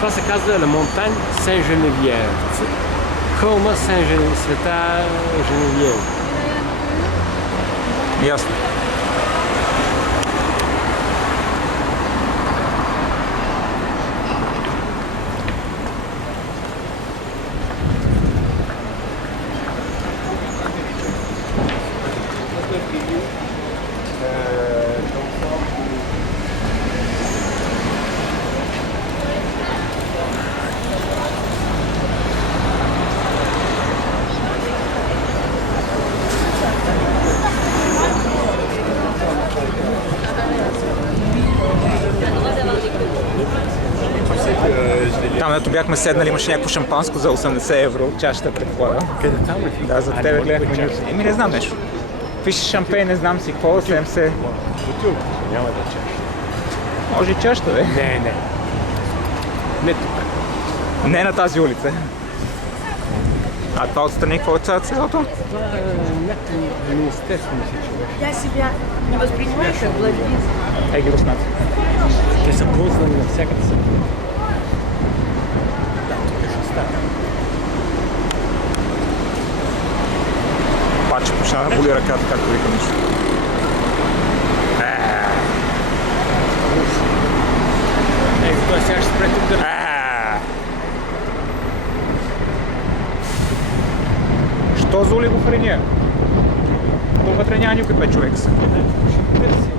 Това се казва La Montagne Saint-Geneviève. Хълма Света Женевиева. Ясно. Там, дето бяхме седнали, имаше някакво шампанско за 80 евро, чашата предполагам. Къде там ли? Да, за тебе гледахме менюто. Еми не знам нещо. Пише шампейн, не знам си какво, 70. Бутилка. Няма да чаш. Може и чашата, бе. Не. Не тук. Не на тази улица. А това отстрани какво е цялото? Това е някакво министерство, мисля, че беше. Я себя не воспринимаю как владелец. Ей ги руснаци. Те са ползвани навсякъде са. Да, тук ще стане. Паче почна да боли ръката, както викам нещо. Той сега ще спре тук да... Що зули го храня? Вътре няма никой 5 човека са. Ще търси.